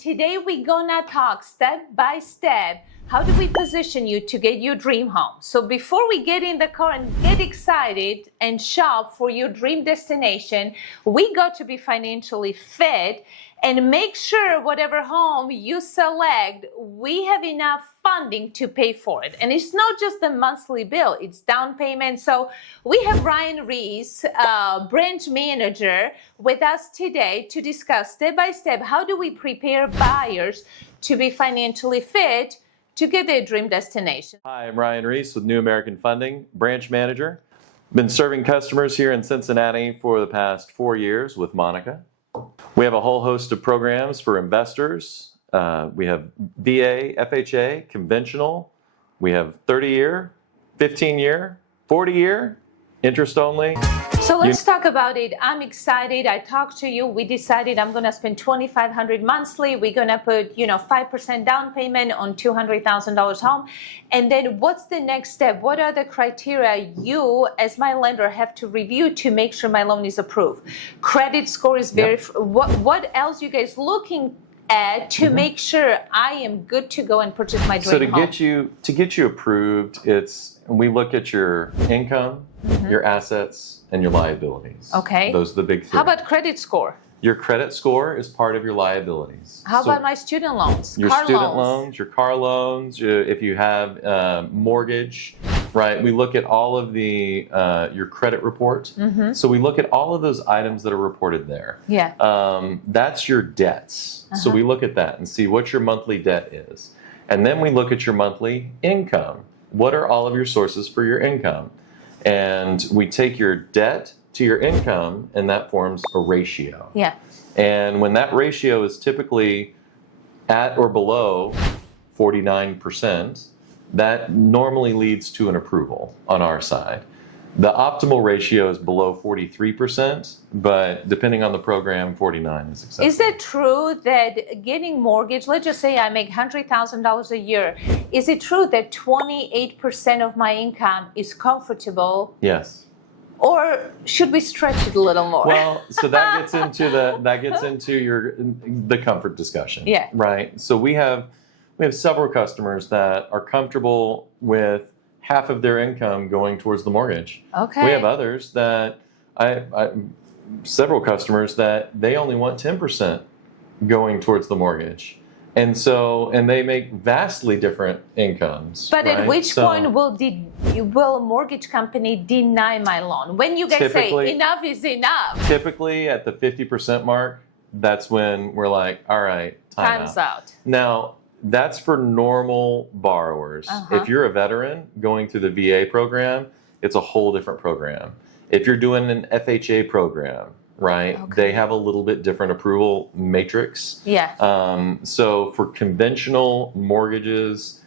today we're gonna talk step by step. How do we position you to get your dream home? So before we get in the car and get excited and shop for your dream destination, we got to be financially fit and make sure whatever home you select, we have enough funding to pay for it. And it's not just the monthly bill, it's down payment. So we have Ryan Rees, branch manager, with us today to discuss step by step, how do we prepare buyers to be financially fit to get their dream destination. Hi, I'm Ryan Rees with New American Funding, branch manager. Been serving customers here in Cincinnati for the past 4 years with Monika. We have a whole host of programs for investors. We have VA, FHA, conventional. We have 30-year, 15-year, 40-year, interest only. So let's talk about it. I'm excited. I talked to you. We decided I'm going to spend $2,500 monthly. We're going to put, 5% down payment on $200,000 home. And then what's the next step? What are the criteria you, as my lender, have to review to make sure my loan is approved? Credit score is very. Yep. What else you guys looking at to make sure I am good to go and purchase my dream home? To get you approved, we look at your income, your assets, and your liabilities. Okay. Those are the big three. How about credit score? Your credit score is part of your liabilities. How about my student loans? Your student loans, your car loans, if you have mortgage, right? We look at all of your credit report. So we look at all of those items that are reported there. Yeah. That's your debts. So we look at that and see what your monthly debt is. And then we look at your monthly income. What are all of your sources for your income? And we take your debt to your income, and that forms a ratio. Yeah. And when that ratio is typically at or below 49%, that normally leads to an approval on our side. The optimal ratio is below 43%, but depending on the program, 49 is acceptable. Is it true that getting mortgage, let's just say I make $100,000 a year, is it true that 28% of my income is comfortable? Yes. Or should we stretch it a little more? Well, so that gets into the comfort discussion. Yeah. Right. So we have several customers that are comfortable with half of their income going towards the mortgage. Okay. We have others that several customers that they only want 10% going towards the mortgage. And they make vastly different incomes. But right? at which point will a mortgage company deny my loan? When you guys say enough is enough. Typically at the 50% mark, that's when we're like, all right, time's out. Now, that's for normal borrowers. If you're a veteran going through the VA program, it's a whole different program. If you're doing an FHA program, right, they have a little bit different approval matrix. Yeah. So for conventional mortgages,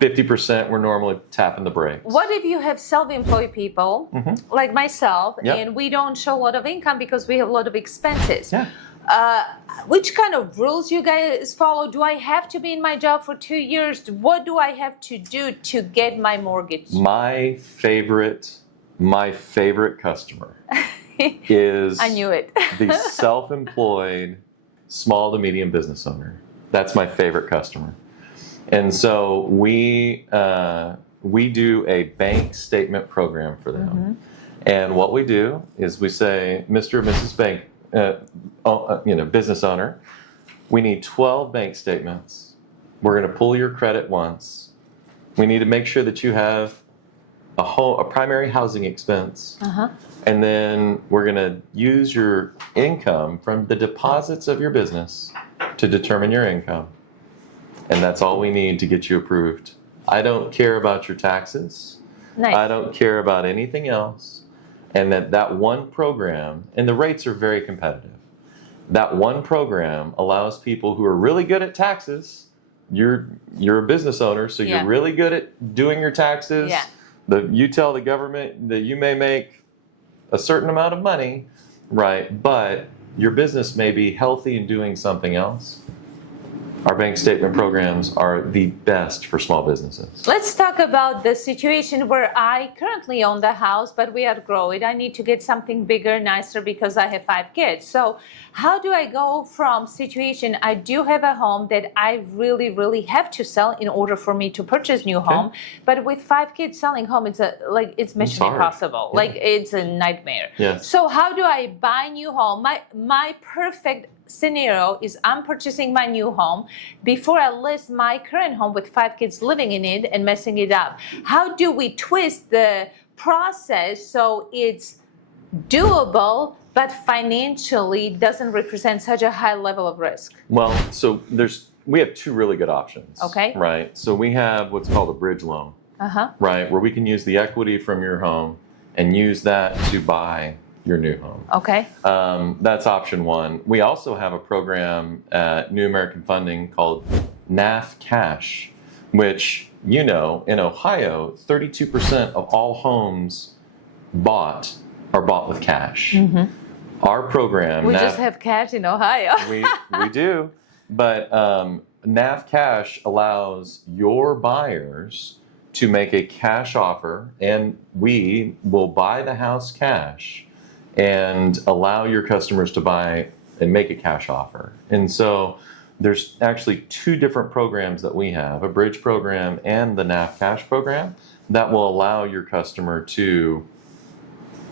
50%, we're normally tapping the brakes. What if you have self-employed people like myself, and we don't show a lot of income because we have a lot of expenses? Yeah. Which kind of rules you guys follow? Do I have to be in my job for 2 years? What do I have to do to get my mortgage? My favorite customer is I knew it. the self-employed small to medium business owner. That's my favorite customer. And so we do a bank statement program for them. And what we do is we say, Mr. or Mrs. Bank, business owner, we need 12 bank statements. We're going to pull your credit once. We need to make sure that you have a primary housing expense. And then we're going to use your income from the deposits of your business to determine your income. And that's all we need to get you approved. I don't care about your taxes. Nice. I don't care about anything else. And that one program, and the rates are very competitive. That one program allows people who are really good at taxes. You're a business owner, so you're really good at doing your taxes. Yeah. You tell the government that you may make a certain amount of money, right? But your business may be healthy and doing something else. Our bank statement programs are the best for small businesses. Let's talk about the situation where I currently own the house, but we outgrow it. I need to get something bigger, nicer because I have 5 kids. So how do I go from situation I do have a home that I really, really have to sell in order for me to purchase new home, but with 5 kids selling home, it's mission impossible. Yeah. Like it's a nightmare. Yes. So how do I buy new home? My perfect scenario is I'm purchasing my new home before I list my current home with 5 kids living in it and messing it up. How do we twist the process so it's doable but financially doesn't represent such a high level of risk? Well, so we have 2 really good options. Okay. Right. So we have what's called a bridge loan. Right, where we can use the equity from your home and use that to buy your new home. Okay. That's option 1. We also have a program at New American Funding called NAF Cash, which, in Ohio, 32% of all homes are bought with cash. Our program... We just have cash in Ohio. we do. But NAF Cash allows your buyers to make a cash offer, and we will buy the house cash and allow your customers to buy and make a cash offer. And so there's actually 2 different programs that we have, a bridge program and the NAF Cash program, that will allow your customer to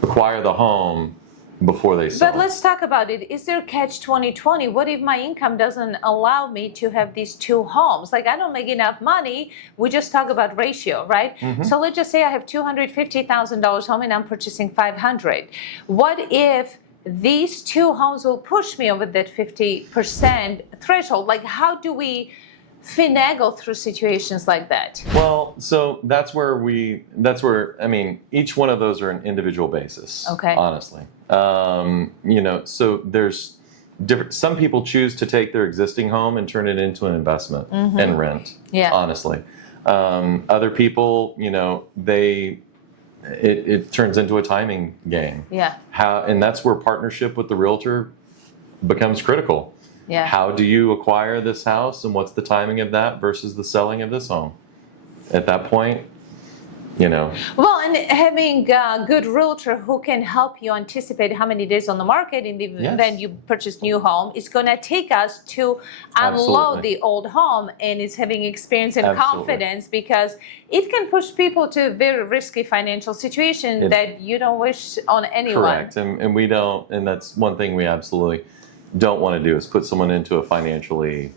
acquire the home before they sell. But let's talk about it. Is there catch 2020? What if my income doesn't allow me to have these 2 homes? Like I don't make enough money. We just talk about ratio, right? So let's just say I have $250,000 home and I'm purchasing 500. What if these 2 homes will push me over that 50% threshold? Like how do we finagle through situations like that? Well, so that's where each one of those are an individual basis. Okay. Honestly. So there's some people choose to take their existing home and turn it into an investment and rent. Yeah. Honestly. Other people, it turns into a timing game. Yeah. And that's where partnership with the realtor becomes critical. Yeah. How do you acquire this house and what's the timing of that versus the selling of this home? At that point, Well, and having a good realtor who can help you anticipate how many days on the market in the event you purchase new home is going to take us to unload the old home, and it's having experience and confidence, because it can push people to a very risky financial situation that you don't wish on anyone. Correct. And we don't, and that's one thing we absolutely don't want to do, is put someone into a financially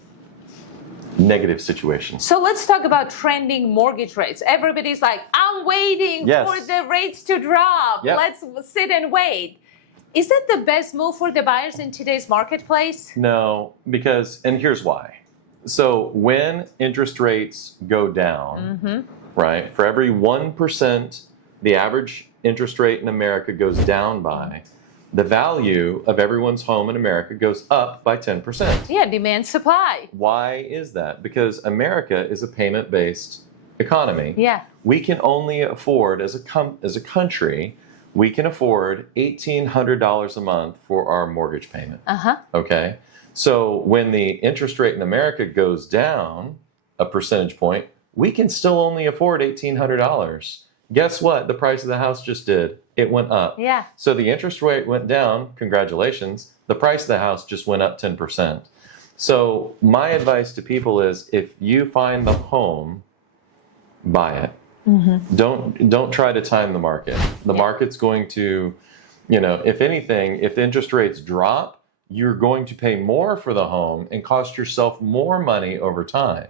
negative situation. So let's talk about trending mortgage rates. Everybody's like, I'm waiting for the rates to drop. Let's sit and wait. Is that the best move for the buyers in today's marketplace? No, and here's why. So when interest rates go down, right, for every 1% the average interest rate in America goes down by, the value of everyone's home in America goes up by 10%. Yeah, demand supply. Why is that? Because America is a payment-based economy. Yeah. We can only afford, as a country, we can afford $1,800 a month for our mortgage payment. Okay? So when the interest rate in America goes down a percentage point, we can still only afford $1,800. Guess what? The price of the house just did. It went up. Yeah. So the interest rate went down. Congratulations. The price of the house just went up 10%. So my advice to people is, if you find the home, buy it. Don't try to time the market. The market's going to, if anything, if the interest rates drop, you're going to pay more for the home and cost yourself more money over time.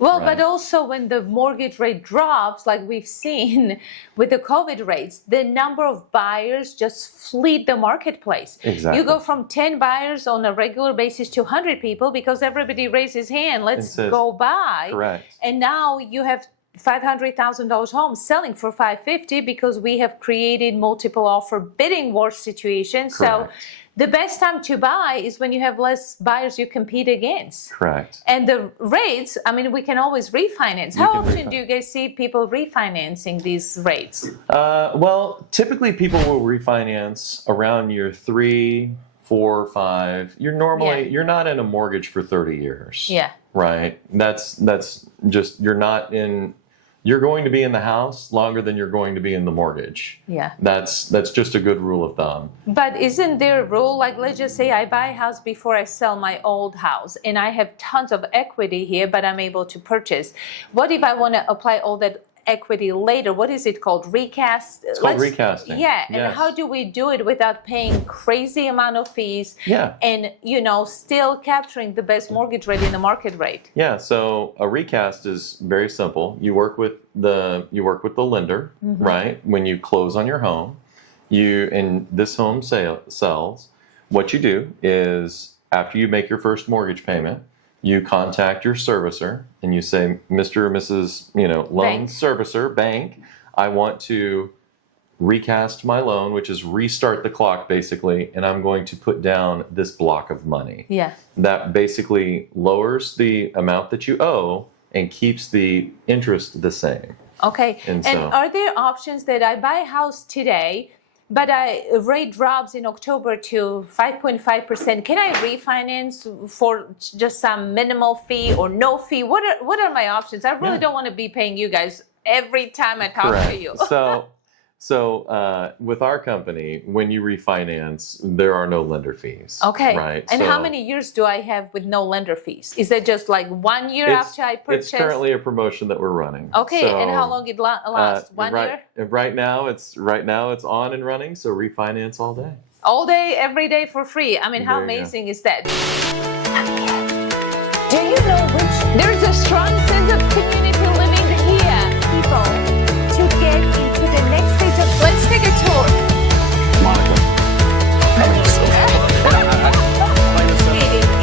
Well, but also when the mortgage rate drops, like we've seen with the COVID rates, the number of buyers just flee the marketplace. Exactly. You go from 10 buyers on a regular basis to 100 people because everybody raised his hand, let's go buy. Correct. And now you have $500,000 homes selling for $550 because we have created multiple offer bidding war situations. Correct. So the best time to buy is when you have less buyers you compete against. Correct. And the rates, we can always refinance. How often do you guys see people refinancing these rates? Well, typically people will refinance around year 3, 4 or 5. You're not in a mortgage for 30 years. Yeah. Right. That's just you're going to be in the house longer than you're going to be in the mortgage. Yeah. That's just a good rule of thumb. But isn't there a rule, like let's just say I buy a house before I sell my old house and I have tons of equity here, but I'm able to purchase. What if I want to apply all that equity later? What is it called? Recast? It's called recasting. Yeah. And Yes. how do we do it without paying crazy amount of fees? Yeah. And, still capturing the best mortgage rate in the market rate? Yeah, so a recast is very simple. You work with the lender, right? When you close on your home, and this home sells, what you do is after you make your first mortgage payment, you contact your servicer and you say, Mr. or Mrs. Loan servicer, bank, I want to recast my loan, which is restart the clock basically, and I'm going to put down this block of money. Yeah. That basically lowers the amount that you owe and keeps the interest the same. Okay. And are there options that I buy a house today, but rate drops in October to 5.5%? Can I refinance for just some minimal fee or no fee? What are my options? I really don't want to be paying you guys every time I talk to you. So with our company, when you refinance, there are no lender fees. Okay. Right. And how many years do I have with no lender fees? Is it just like 1 year after I purchase? It's currently a promotion that we're running. Okay. So, and how long it lasts? 1 year? Right now it's on and running. So refinance all day. All day, every day for free. I mean, how amazing is that? Do you know there's a strong sense of community living here, people, to get into the next stage of. Let's take a tour. Monica.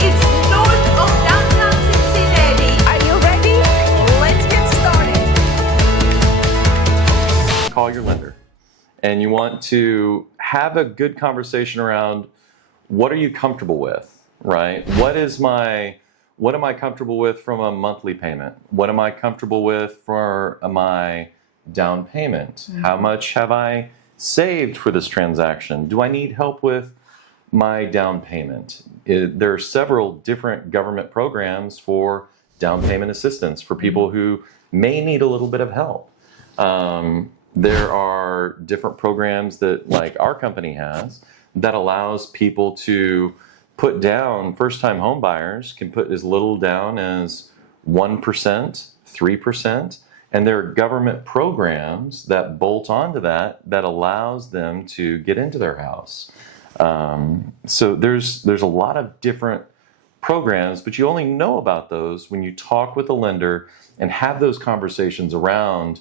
It's north of downtown Cincinnati. Are you ready? Let's get started. Call your lender. And you want to have a good conversation around what are you comfortable with, right? What am I comfortable with from a monthly payment? What am I comfortable with for my down payment? How much have I saved for this transaction? Do I need help with my down payment? There are several different government programs for down payment assistance for people who may need a little bit of help. There are different programs that, like our company has, that allows people to put down, first-time home buyers can put as little down as 1%, 3%, and there are government programs that bolt onto that allows them to get into their house. So there's a lot of different programs, but you only know about those when you talk with the lender and have those conversations around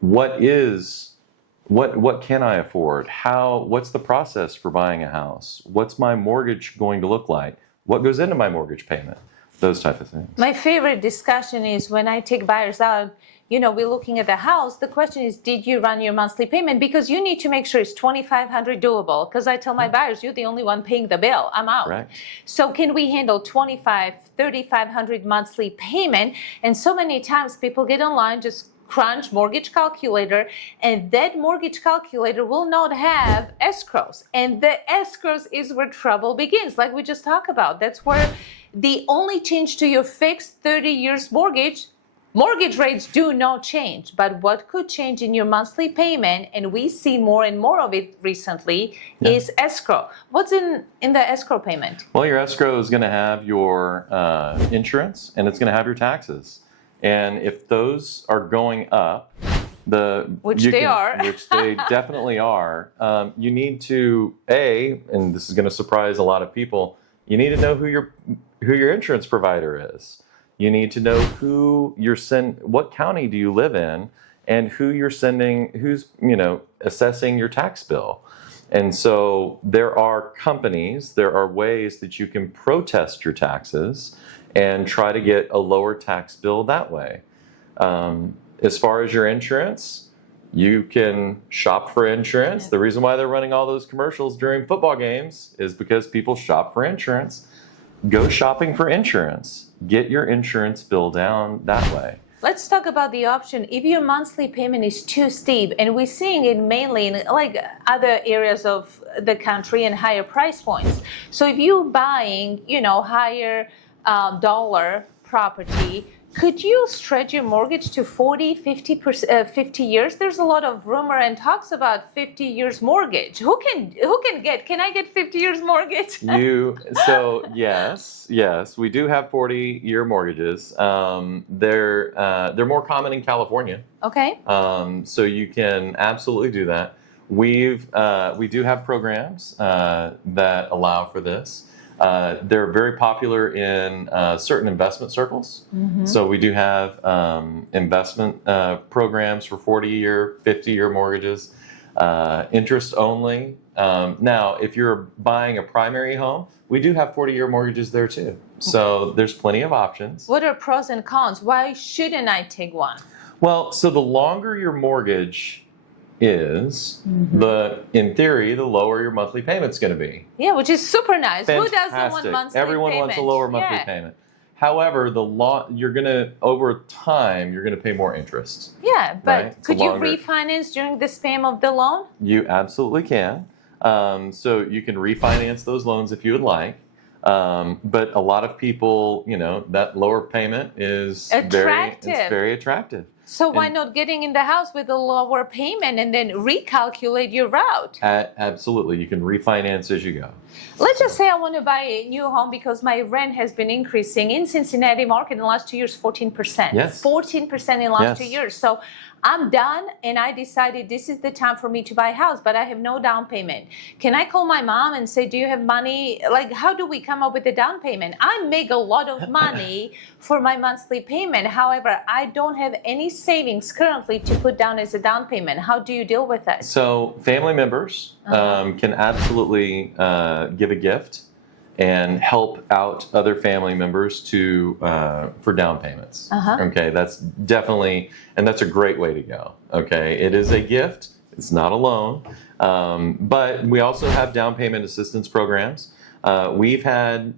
what can I afford? What's the process for buying a house? What's my mortgage going to look like? What goes into my mortgage payment? Those type of things. My favorite discussion is when I take buyers out, we're looking at the house. The question is, did you run your monthly payment? Because you need to make sure it's $2,500 doable. Because I tell my buyers, you're the only one paying the bill. I'm out. Right. So can we handle $2,500, $3,500 monthly payment? And so many times people get online, just crunch mortgage calculator, and that mortgage calculator will not have escrows. And the escrows is where trouble begins, like we just talked about. That's where the only change to your fixed 30 years mortgage rates do not change. But what could change in your monthly payment, and we see more and more of it recently, is escrow. What's in the escrow payment? Well, your escrow is going to have your insurance, and it's going to have your taxes. And if those are going up, which they definitely are, you need to, and this is going to surprise a lot of people, you need to know who your insurance provider is. You need to know what county do you live in, and who's assessing your tax bill. And so there are ways that you can protest your taxes and try to get a lower tax bill that way. As far as your insurance, you can shop for insurance. The reason why they're running all those commercials during football games is because people shop for insurance. Go shopping for insurance. Get your insurance bill down that way. Let's talk about the option. If your monthly payment is too steep, and we're seeing it mainly in like other areas of the country and higher price points. So if you're buying, higher dollar property, could you stretch your mortgage to 40, 50 years? There's a lot of rumor and talks about 50 years mortgage. Who can I get 50 years mortgage? So yes, we do have 40-year mortgages. They're more common in California. Okay. So you can absolutely do that. We do have programs that allow for this. They're very popular in certain investment circles. Mm-hmm. So we do have investment programs for 40-year, 50-year mortgages, interest only. Now, if you're buying a primary home, we do have 40-year mortgages there too. So there's plenty of options. What are pros and cons? Why shouldn't I take one? Well, so the longer your mortgage is, in theory, the lower your monthly payment's going to be. Yeah, which is super nice. Fantastic. Who doesn't want monthly Everyone payment? wants a lower monthly payment. However, over time, you're going to pay more interest. Yeah, but right? Could you refinance during the span of the loan? You absolutely can. So you can refinance those loans if you would like. But a lot of people, that lower payment is very attractive. So why not getting in the house with a lower payment and then recalculate your route? Absolutely. You can refinance as you go. Let's just say I want to buy a new home because my rent has been increasing in Cincinnati market in the last 2 years, 14%. Yes. 14% in the last 2 years. So I'm done and I decided this is the time for me to buy a house, but I have no down payment. Can I call my mom and say, do you have money? Like, how do we come up with a down payment? I make a lot of money for my monthly payment. However, I don't have any savings currently to put down as a down payment. How do you deal with that? So family members can absolutely give a gift and help out other family members for down payments. Okay, that's definitely, and that's a great way to go. Okay, it is a gift. It's not a loan, but we also have down payment assistance programs. We've had,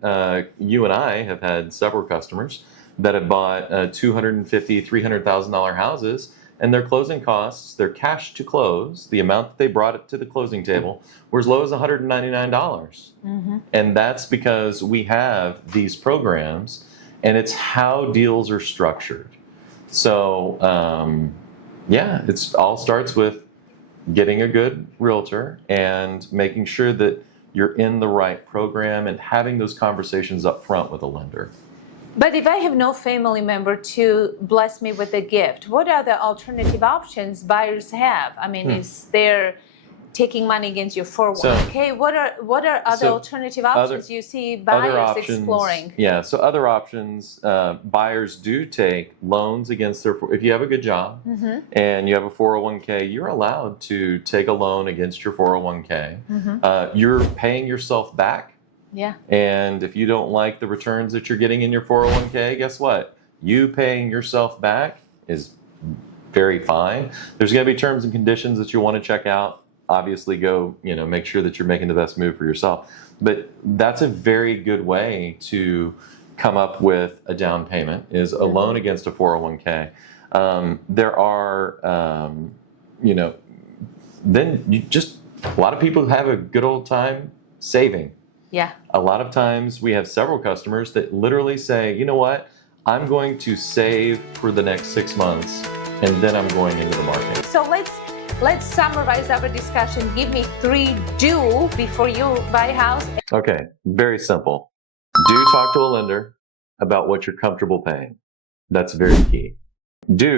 you and I have had several customers that have bought $250,000, $300,000 houses, and their closing costs, their cash to close, the amount that they brought it to the closing table, were as low as $199. And that's because we have these programs, and it's how deals are structured. So, it all starts with getting a good realtor and making sure that you're in the right program and having those conversations up front with a lender. But if I have no family member to bless me with a gift, what are the alternative options buyers have? I mean, is there taking money against your 401k? What are other alternative options you see buyers exploring? Yeah, so other options, buyers do take loans against their, if you have a good job and you have a 401k, you're allowed to take a loan against your 401k. You're paying yourself back. Yeah. And if you don't like the returns that you're getting in your 401k, guess what? You paying yourself back is very fine. There's going to be terms and conditions that you want to check out. Obviously, go, make sure that you're making the best move for yourself. But that's a very good way to come up with a down payment, is a loan against a 401k. There are, then a lot of people have a good old time saving. Yeah. A lot of times we have several customers that literally say, you know what, I'm going to save for the next 6 months and then I'm going into the market. So let's summarize our discussion. Give me 3 do before you buy a house. Okay, very simple. Do talk to a lender about what you're comfortable paying. That's very key. Do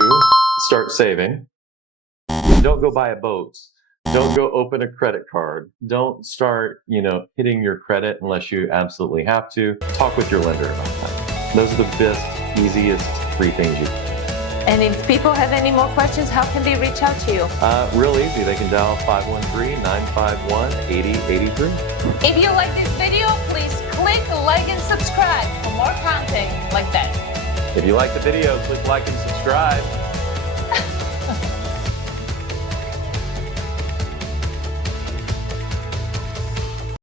start saving. Don't go buy a boat. Don't go open a credit card. Don't start, hitting your credit unless you absolutely have to. Talk with your lender about that. Those are the best, easiest 3 things you can do. And if people have any more questions, how can they reach out to you? Real easy. They can dial 513-951-8083. If you like this video, please click like and subscribe for more content like that. If you like the video, click like and subscribe.